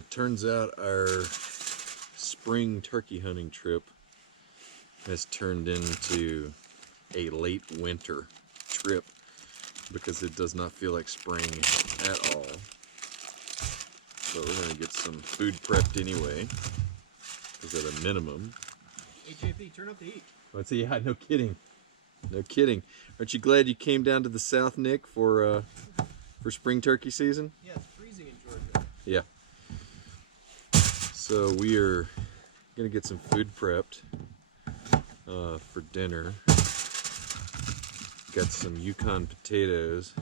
So it turns out our spring turkey hunting trip has turned into a late winter trip because it does not feel like spring at all. So we're going to get some food prepped anyway, because at a minimum. HAP, turn up the heat. Let's see, yeah, no kidding. No kidding. Aren't you glad you came down to the south, Nick, for spring turkey season? Yeah, it's freezing in Georgia. Yeah. So we are going to get some food prepped for dinner. Got some Yukon potatoes.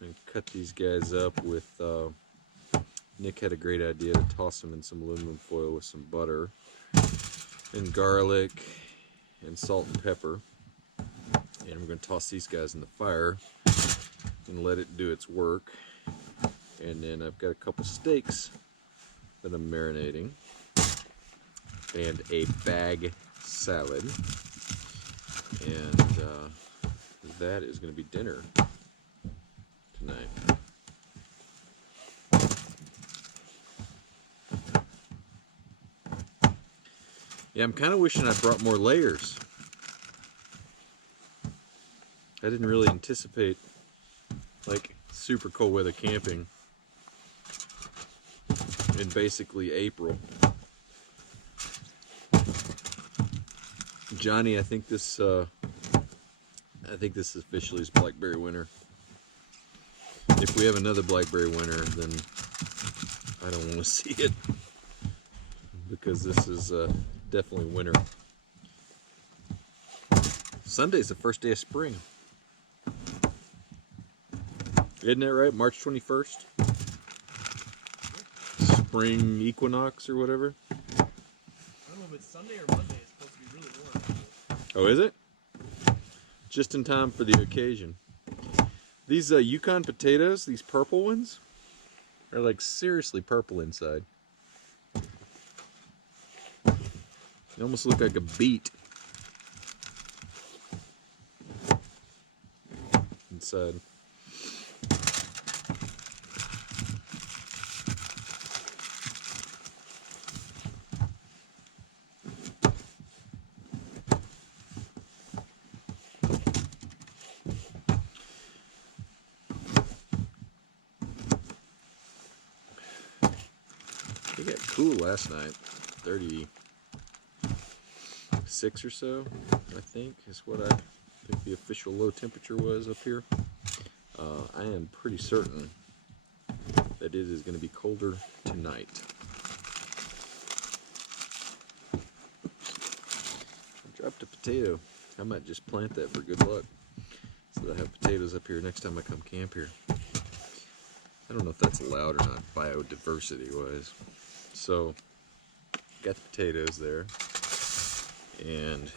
And cut these guys up with, Nick had a great idea to toss them in some aluminum foil with some butter and garlic and salt and pepper. And we're going to toss these guys in the fire and let it do its work. And then I've got a couple steaks that I'm marinating and a bag salad. And that is going to be dinner tonight. Yeah, I'm kind of wishing I brought more layers. I didn't really anticipate like super cold weather camping in basically April. Johnny, I think this officially is blackberry winter. If we have another blackberry winter, then I don't want to see it, because this is definitely winter. Sunday's the first day of spring. Isn't that right? March 21st? Spring equinox or whatever? I don't know if it's Sunday or Monday. It's supposed to be really warm. Oh, is it? Just in time for the occasion. These Yukon potatoes, these purple ones, are like seriously purple inside. They almost look like a beet inside. It got cool last night, 36 or so, I think, is what I think the official low temperature was up here. I am pretty certain that it is going to be colder tonight. I dropped a potato. I might just plant that for good luck, so that I have potatoes up here next time I come camp here. I don't know if that's allowed or not, biodiversity wise. So, got the potatoes there, and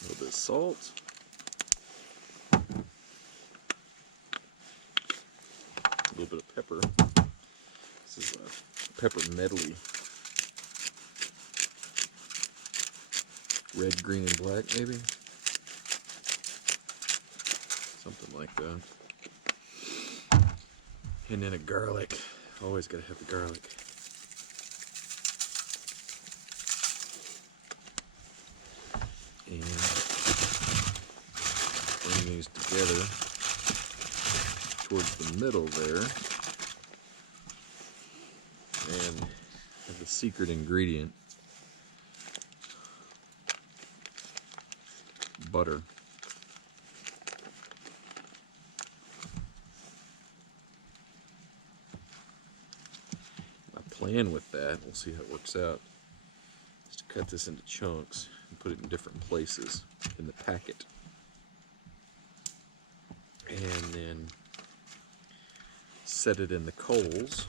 a little bit of salt, a little bit of pepper. This is a pepper medley, red, green, and black, maybe, something like that. And then a garlic. Always gotta have the garlic. And bring these together towards the middle there. And have the secret ingredient, butter. Plan with that, we'll see how it works out, is to cut this into chunks and put it in different places in the packet, and then set it in the coals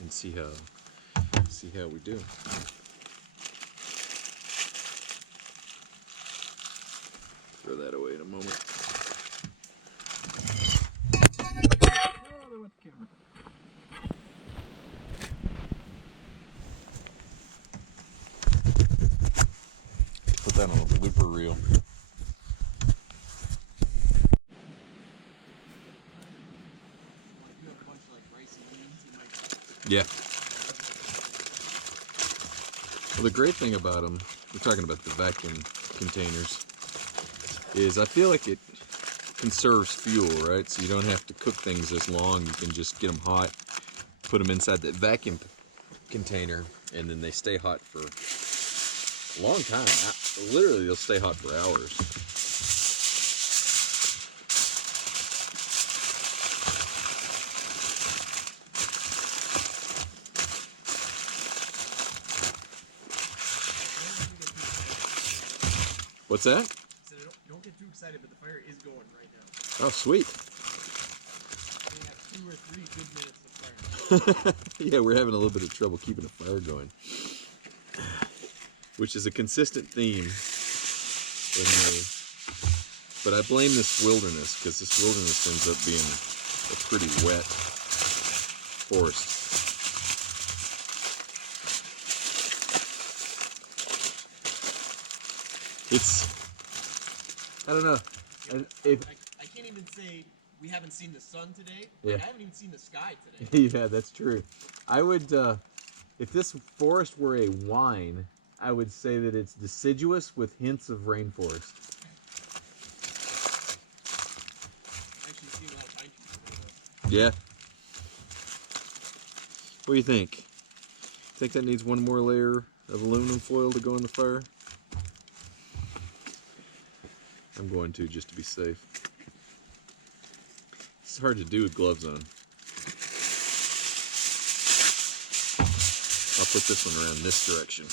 and see how we do. Throw that away in a moment. Put that on a blooper reel. Yeah. Well, the great thing about them, we're talking about the vacuum containers, is I feel like it conserves fuel, right? So you don't have to cook things as long. You can just get them hot, put them inside that vacuum container, and then they stay hot for a long time. Literally, they'll stay hot for hours. What's that? So don't get too excited, but the fire is going right now. Oh, sweet. We have 2 or 3 good minutes of fire. Yeah, we're having a little bit of trouble keeping a fire going, which is a consistent theme in me. But I blame this wilderness, because this wilderness ends up being a pretty wet forest. It's, I don't know. I can't even say we haven't seen the sun today. Yeah. I haven't even seen the sky today. Yeah, that's true. I would, if this forest were a wine, I would say that it's deciduous with hints of rainforest. I've actually seen a lot of pine trees today, though. Yeah. What do you think? Think that needs one more layer of aluminum foil to go in the fire? I'm going to, just to be safe. It's hard to do with gloves on. I'll put this one around this direction.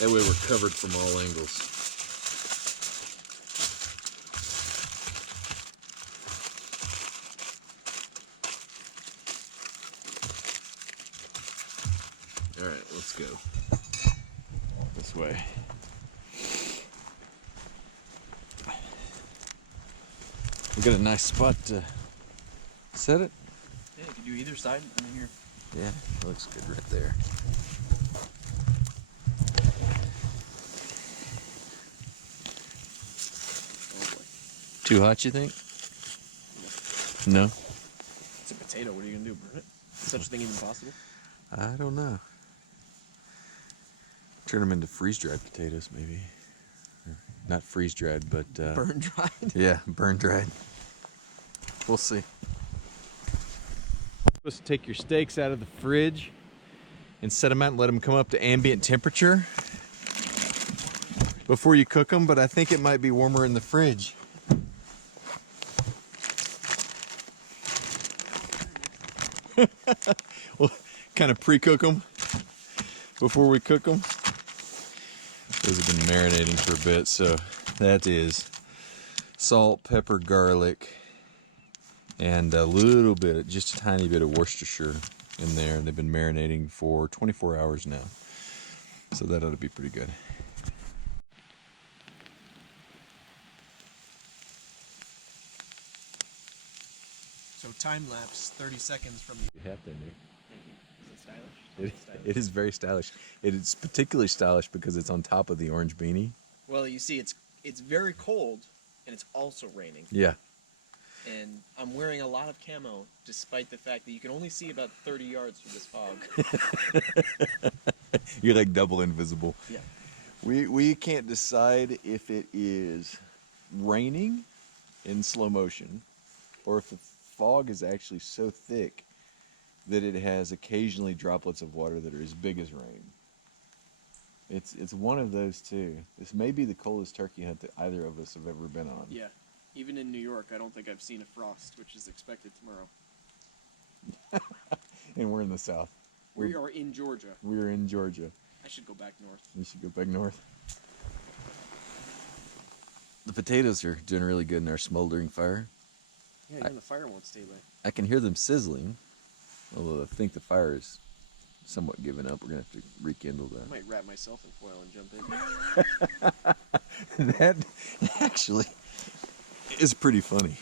That way we're covered from all angles. All right, let's go this way. We got a nice spot to set it. Yeah, you can do either side. I'm here. Yeah, it looks good right there. Oh boy. Too hot, you think? No? It's a potato. What are you gonna do, burn it? Is such a thing even possible? I don't know. Turn them into freeze-dried potatoes, maybe. Not freeze-dried, but... Burn dried? Yeah, burn-dried. We'll see. Supposed to take your steaks out of the fridge and set them out and let them come up to ambient temperature before you cook them, but I think it might be warmer in the fridge. We'll kind of pre-cook them before we cook them. Those have been marinating for a bit, so that is salt, pepper, garlic, and a little bit, just a tiny bit of Worcestershire in there. They've been marinating for 24 hours now, so that ought to be pretty good. So time lapse, 30 seconds from You have to, Nick. Thank you. Is it stylish? It is very stylish. It is particularly stylish because it's on top of the orange beanie. Well, you see, it's very cold, and it's also raining. Yeah. And I'm wearing a lot of camo, despite the fact that you can only see about 30 yards through this fog. You're like double invisible. Yeah. We can't decide if it is raining in slow motion or if the fog is actually so thick that it has occasionally droplets of water that are as big as rain. It's one of those two. This may be the coldest turkey hunt that either of us have ever been on. Yeah. Even in New York, I don't think I've seen a frost, which is expected tomorrow. And we're in the south. We are in Georgia. We're in Georgia. I should go back north. You should go back north. The potatoes are doing really good in our smoldering fire. Yeah, even the fire won't stay lit. I can hear them sizzling, although I think the fire is somewhat given up. We're going to have to rekindle I that. might wrap myself in foil and jump in. That actually is pretty funny.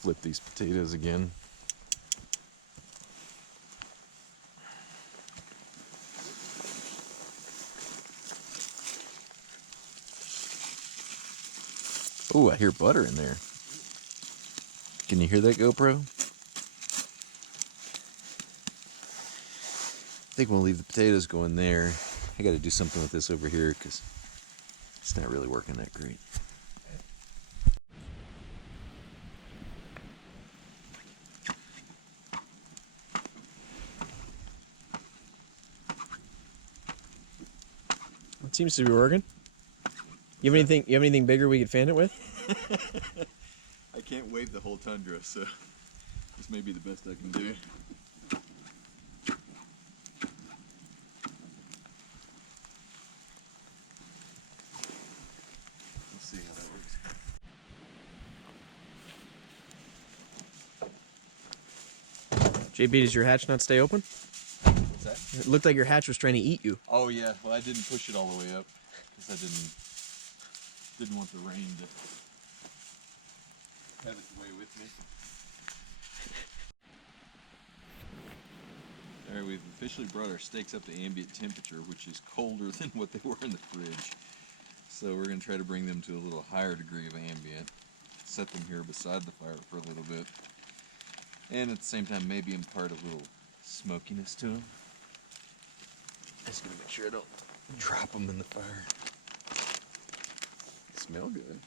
Flip these potatoes again. Oh, I hear butter in there. Can you hear that GoPro? I think we'll leave the potatoes going there. I got to do something with this over here because it's not really working that great. It seems to be working. You have anything? You have anything bigger we could fan it with? I can't wave the whole tundra, so this may be the best I can do. Let's see how that works. JB, does your hatch not stay open? What's that? It looked like your hatch was trying to eat you. Oh yeah, well I didn't push it all the way up because I didn't want the rain to have its way with me. Alright, we've officially brought our steaks up to ambient temperature, which is colder than what they were in the fridge. So we're going to try to bring them to a little higher degree of ambient. Set them here beside the fire for a little bit. And at the same time maybe impart a little smokiness to them. Just going to make sure I don't drop them in the fire. They smell good.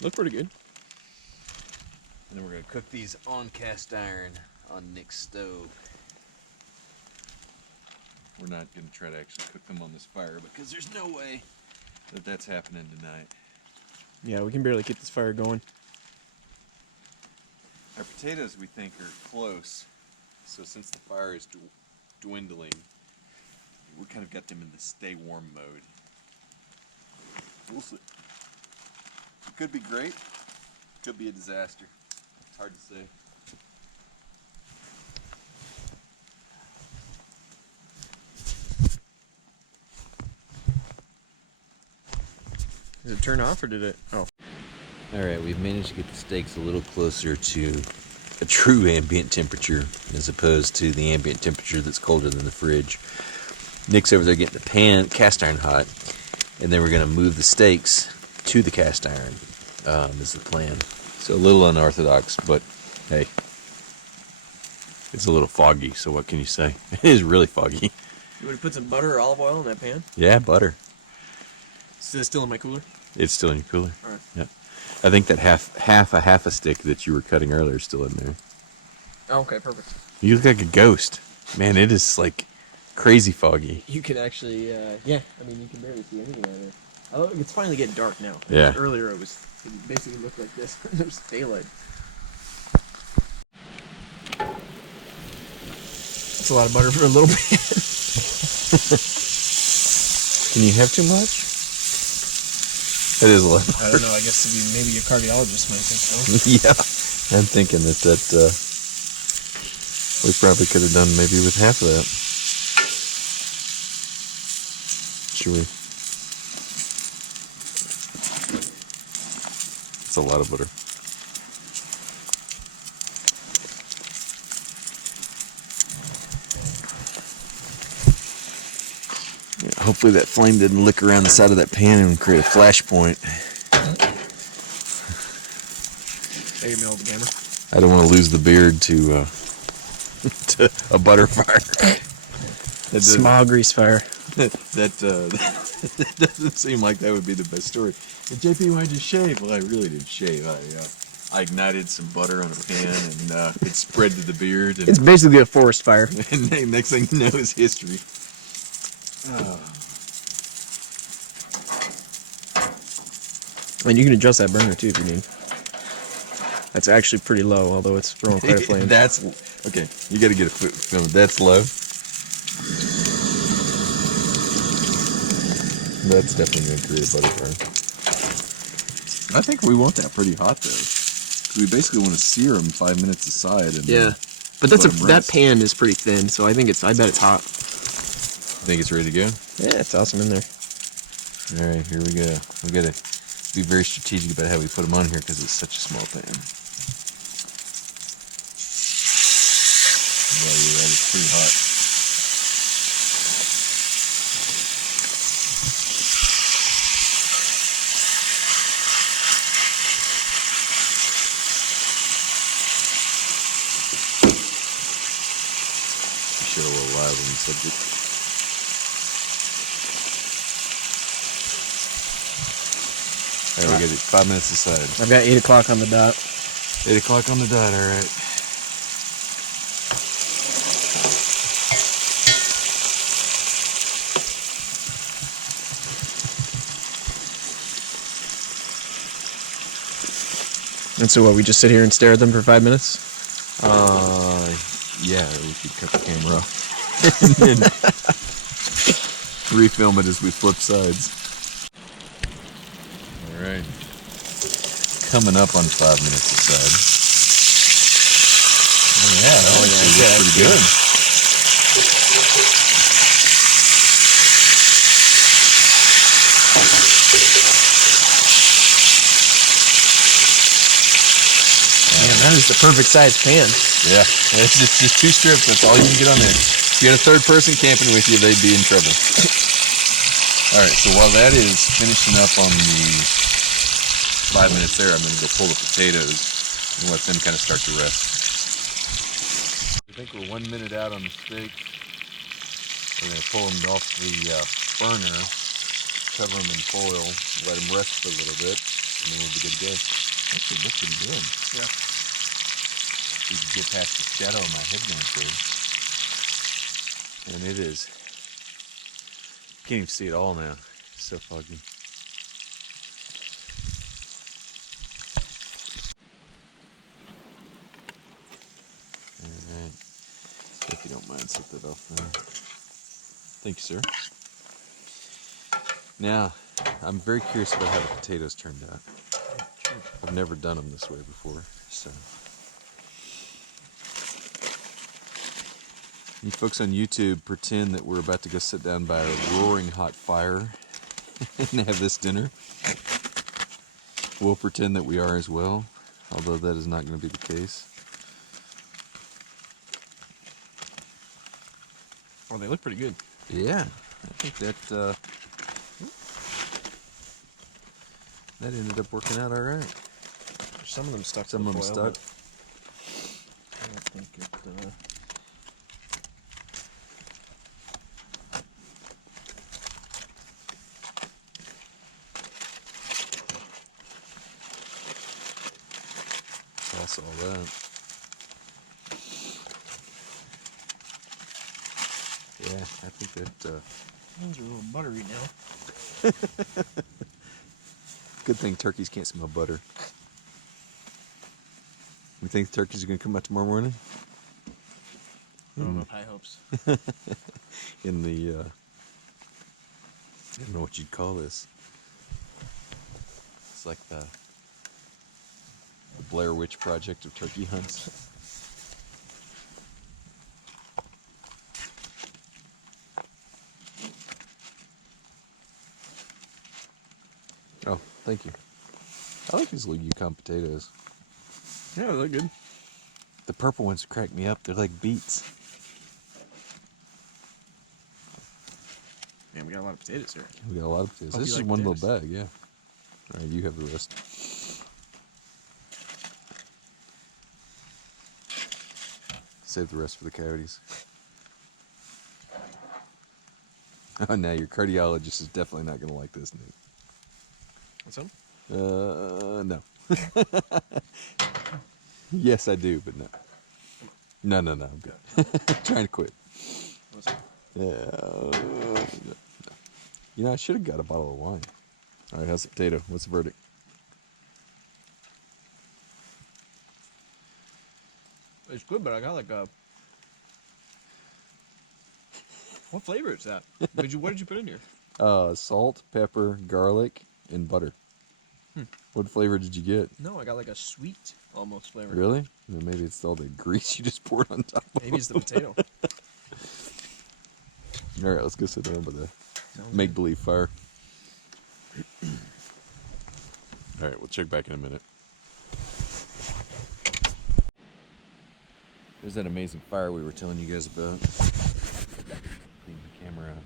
Look pretty good. And then we're going to cook these on cast iron on Nick's stove. We're not going to try to actually cook them on this fire because there's no way that that's happening tonight. Yeah, we can barely keep this fire going. Our potatoes, we think, are close. So since the fire is dwindling, we kind of got them in the stay warm mode. We'll see. It could be great. Could be a disaster. It's hard to say. Did it turn off or did it? Oh. Alright, we've managed to get the steaks a little closer to a true ambient temperature as opposed to the ambient temperature that's colder than the fridge. Nick's over there getting the cast iron hot, and then we're going to move the steaks to the cast iron is the plan. So a little unorthodox, but hey, it's a little foggy, so what can you say? It is really foggy. You would put some butter or olive oil in that pan? Yeah, butter. Is it still in my cooler? It's still in your cooler. All right. Yep. I think that half a stick that you were cutting earlier is still in there. Oh, okay, perfect. You look like a ghost. Man, it is like crazy foggy. You can actually, yeah, I mean, you can barely see anything out there. Oh, it's finally getting dark now. Yeah. Earlier it basically looked like this. There's daylight. That's a lot of butter for a little bit. Can you have too much? That is a lot. I don't know, I guess maybe a cardiologist might think so. Yeah, I'm thinking that we probably could have done maybe with half of that. Should we? It's a lot of butter. Yeah, hopefully that flame didn't lick around the side of that pan and create a flash point. There you go, the camera. I don't want to lose the beard to a butter fire. Small grease fire. That doesn't seem like that would be the best story. And JP, why'd you shave? Well, I really didn't shave. I ignited some butter on a pan and it spread to the beard. And, It's basically a forest fire. and next thing you know is history. And you can adjust that burner too if you need. That's actually pretty low, although it's throwing quite a flame. That's okay. You got to get a film. That's low. That's definitely going to create a butter fire. I think we want that pretty hot though. We basically want to sear them 5 minutes aside. And Yeah, but that pan is pretty thin, so I bet it's hot. Think it's ready to go? Yeah, toss them in there. All right, here we go. We got to be very strategic about how we put them on here because it's such a small pan. Yeah, you're right. It's pretty hot. 5 on the subject. All right, we got 5 minutes aside. I've got 8 o'clock on the dot. 8 o'clock on the dot, all right. And so what, we just sit here and stare at them for 5 minutes? Yeah, we could cut the camera off. And then refilm it as we flip sides. All right. Coming up on 5 minutes aside. Oh yeah, that looks pretty good. Man, that is the perfect size pan. Yeah, it's just 2 strips. That's all you can get on there. If you had a third person camping with you, they'd be in trouble. All right, so while that is finishing up on the 5 minutes there, I'm going to go pull the potatoes and let them kind of start to rest. I think we're 1 minute out on the steak. We're going to pull them off the burner, cover them in foil, let them rest for a little bit, and then we'll be good to go. Actually, looks pretty good. Yeah. You can get past the shadow of my headlamp there. And it is. Can't even see it all now. It's so foggy. Alright. If you don't mind, set that off there. Thank you, sir. Now, I'm very curious about how the potatoes turned out. I've never done them this way before, so. You folks on YouTube pretend that we're about to go sit down by a roaring hot fire and have this dinner. We'll pretend that we are as well, although that is not going to be the case. Oh, they look pretty good. Yeah, I think that that ended up working out all right. Some of them stuck. Some of them stuck. I don't think it. Toss all that. Yeah, I think that. Things are a little buttery now. Good thing turkeys can't smell butter. You think the turkeys are going to come out tomorrow morning? I don't have high hopes. In the, I don't know what you'd call this. It's like the Blair Witch Project of turkey hunts. Oh, thank you. I like these little Yukon potatoes. Yeah, they look good. The purple ones crack me up. They're like beets. Man, we got a lot of potatoes here. We got a lot of potatoes. Hope This you is like one potatoes. little bag, yeah. All right, you have the rest. Save the rest for the coyotes. Oh, now your cardiologist is definitely not going to like this, Nate. What's up? No. Yes, I do, but no. No, I'm good. Trying to quit. What's up? Yeah. No. You know, I should have got a bottle of wine. All right, how's the potato? What's the verdict? It's good, but I got like a. What flavor is that? What did you put in here? Salt, pepper, garlic, and butter. What flavor did you get? No, I got like a sweet almost flavor. Really? Well, maybe it's all the grease you just poured on top of Maybe it's the potato. All right, let's go sit down by the Sounds make-believe fire. All right, we'll check back in a minute. There's that amazing fire we were telling you guys about. Clean the camera out.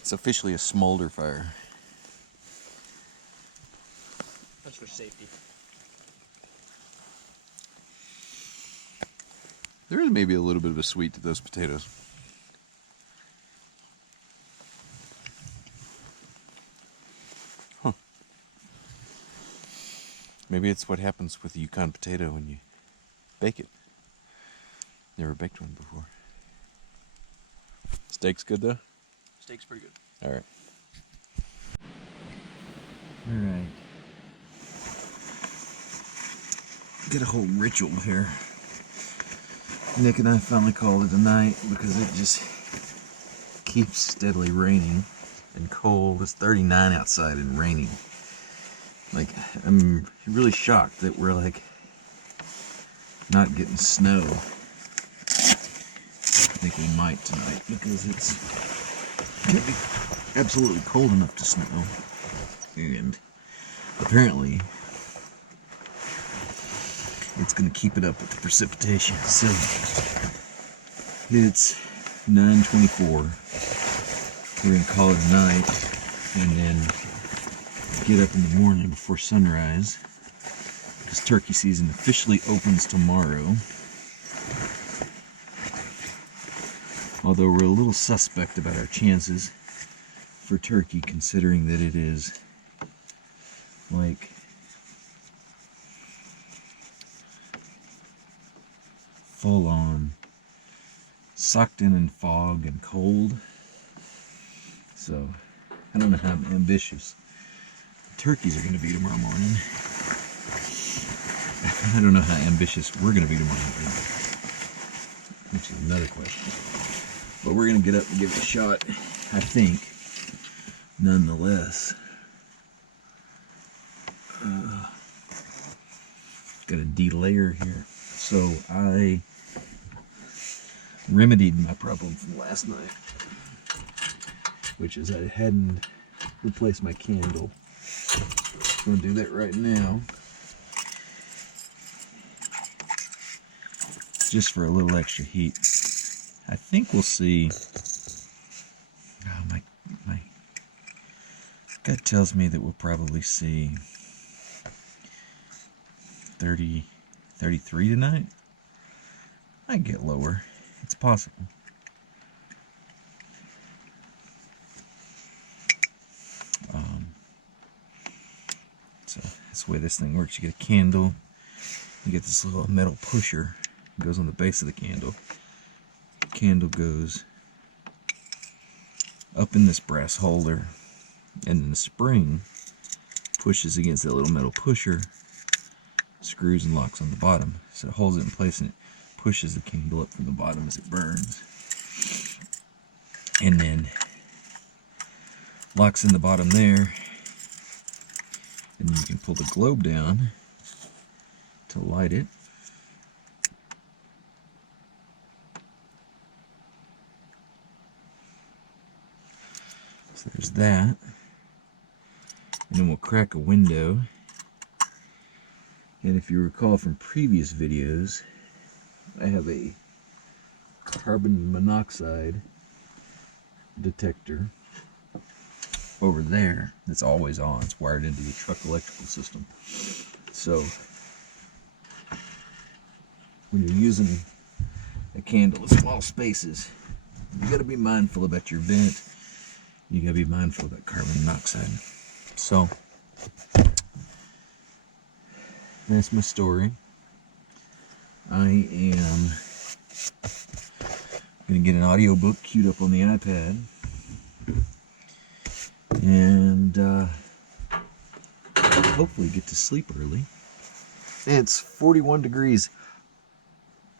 It's officially a smolder fire. That's for safety. There is maybe a little bit of a sweet to those potatoes. Maybe it's what happens with the Yukon potato when you bake it. Never baked one before. Steak's good though? Steak's pretty good. Alright. Alright. Got a whole ritual here. Nick and I finally called it a night because it just keeps steadily raining and cold. It's 39 outside and raining. Like, I'm really shocked that we're like not getting snow. I think we might tonight because it's gonna be absolutely cold enough to snow. And apparently it's gonna keep it up with the precipitation. So it's 9:24. We're gonna call it a night and then get up in the morning before sunrise because turkey season officially opens tomorrow. Although we're a little suspect about our chances for turkey, considering that it is like full on sucked in fog and cold. So I don't know how ambitious the turkeys are going to be tomorrow morning. I don't know how ambitious we're going to be tomorrow morning, which is another question. But we're going to get up and give it a shot, I think, nonetheless. Got a delayer here. So I remedied my problem from last night, which is I hadn't replaced my candle. I'm going to do that right now, just for a little extra heat. I think we'll see. Oh, my gut tells me that we'll probably see 30, 33 tonight. Might get lower. It's possible. So that's the way this thing works. You get a candle. You get this little metal pusher. It goes on the base of the candle. The candle goes up in this brass holder, and then the spring pushes against that little metal pusher, screws and locks on the bottom. So it holds it in place and it pushes the candle up from the bottom as it burns. And then locks in the bottom there. And then you can pull the globe down to light it. So there's that. And then we'll crack a window. And if you recall from previous videos, I have a carbon monoxide detector over there that's always on. It's wired into the truck electrical system. So when you're using a candle in small spaces, you got to be mindful about your vent. You got to be mindful about carbon monoxide. So that's my story. I am going to get an audiobook queued up on the iPad. And hopefully get to sleep early. It's 41 degrees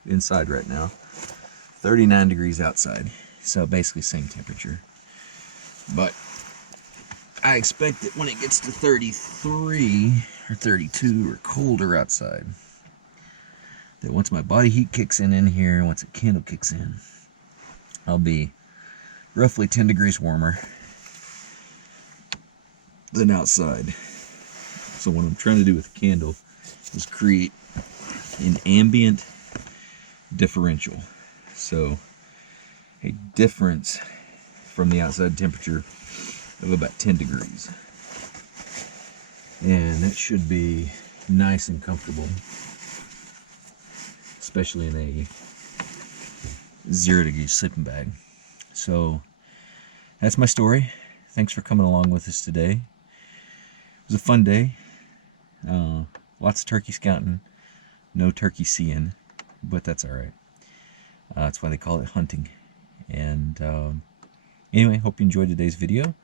inside right now, 39 degrees outside, so basically same temperature. But I expect that when it gets to 33 or 32 or colder outside, that once my body heat kicks in here, once a candle kicks in, I'll be roughly 10 degrees warmer than outside. So what I'm trying to do with the candle is create an ambient differential. So a difference from the outside temperature of about 10 degrees. And that should be nice and comfortable, especially in a 0-degree sleeping bag. So that's my story. Thanks for coming along with us today. It was a fun day. lots of turkey scouting, no turkey seeing, but that's all right. That's why they call it hunting. And anyway, hope you enjoyed today's video,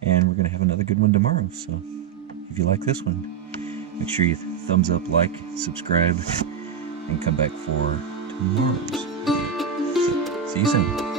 and we're going to have another good one tomorrow. So if you like this one, make sure you thumbs up, like, subscribe, and come back for tomorrow's video. So, see you soon.